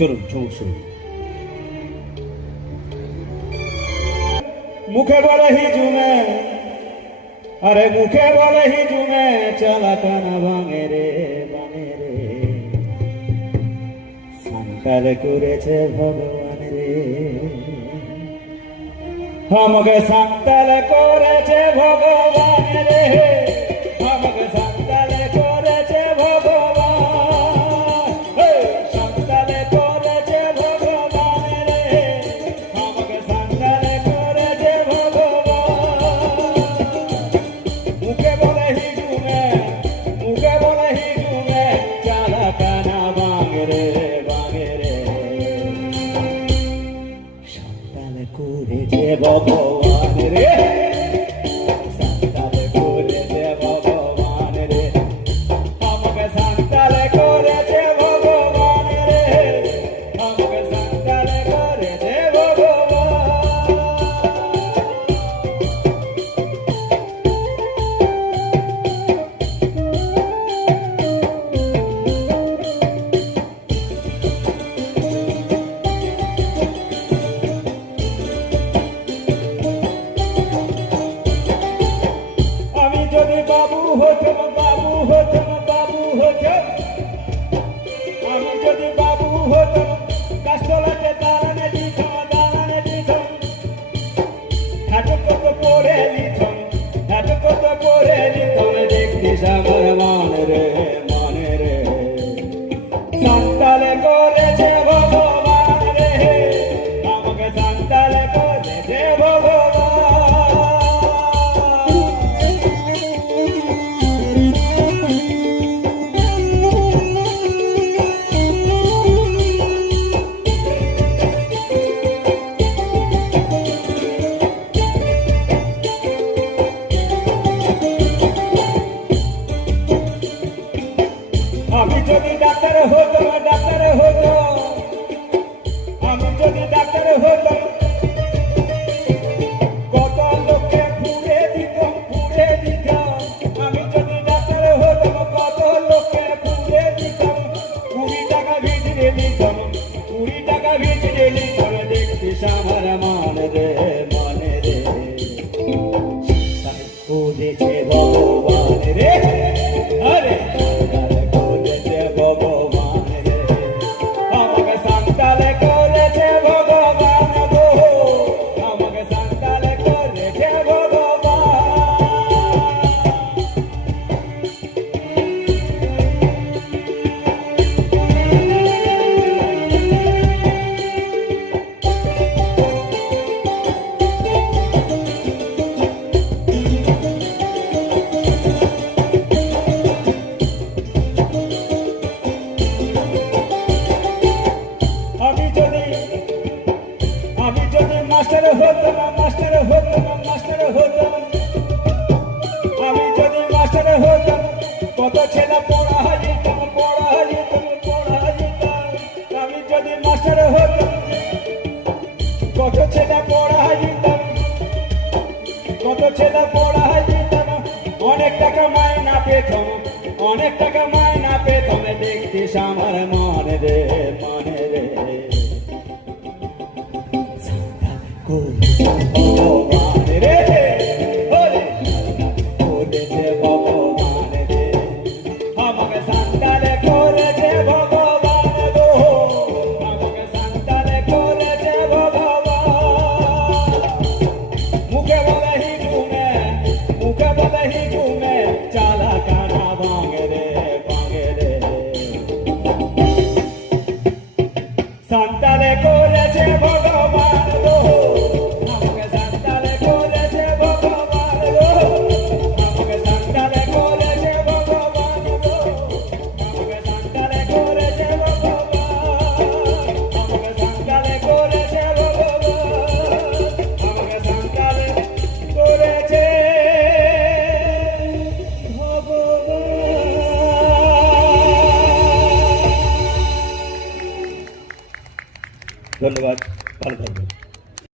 চলুন শুনুন। মুখে বলে হিজুমে, আরে মুখে বলে হিজুমে, চালা কানা ভাঙে রে বাঙে রে, সান্তাল করেছে ভগবান রে, আমাকে সান্তাল করেছে ভগবান রে, আমাকে সান্তাল করেছে ভগবান, সান্তাল করেছে ভগবান রে, আমাকে সান্তাল করেছে ভগবান। মুখে বলে হিজুমে, মুখে বলে হিজুমে, চালা কানা ভাঙে রে বাঙে রে, সান্তাল করেছে ভগবান রে, সান্তাল করেছে ভগবান রে, আমাকে সান্তাল করেছে ভগবান রে, আমাকে সান্তাল করেছে ভগবান। আমি যদি বাবু হতাম, বাবু হতাম, বাবু হতাম, আমি যদি বাবু হতাম, গাছতলাতে দাঁড়ানে দিতাম, দাঁড়ানে দিতাম, হাতে কত পড়ে নিতাম, হাতে কত পড়ে নিতাম, দেখতিস আমার মনে রে মনে রে, সান্তাল করেছে ভগবান রে, আমাকে সান্তাল করেছে ভগবান। আমি যদি ডাক্তার হতাম, ডাক্তার হতাম, আমি যদি ডাক্তার হতাম, কত লোককে পুড়ে দিতাম, পুড়ে দিতাম, আমি যদি ডাক্তার হতাম, কত লোককে পুড়ে দিতাম, 20 টাকা ভিজিয়ে দিতাম, 20 টাকা ভিজিয়ে দিতাম, দেখতিস আমার মনে রে মনে রে, সান্তাল করেছে ভগবান রে, আরে সান্তাল করেছে ভগবান রে, আমাকে সান্তাল করেছে ভগবান গো, আমাকে সান্তাল করেছে ভগবান। আমি যদি মাস্টার হতাম, মাস্টার হতাম, মাস্টার হতাম, আমি যদি মাস্টার হতাম, কত ছেলে পড়া যেতাম, পড়া যেতাম, পড়া যেতাম, আমি যদি মাস্টার হতাম, কত ছেলে পড়া যেতাম, কত ছেলে পড়া যেতাম, অনেক টাকা মাইনা পেতাম, অনেক টাকা মাইনা পেতাম, দেখতিস আমার মনে রে মনে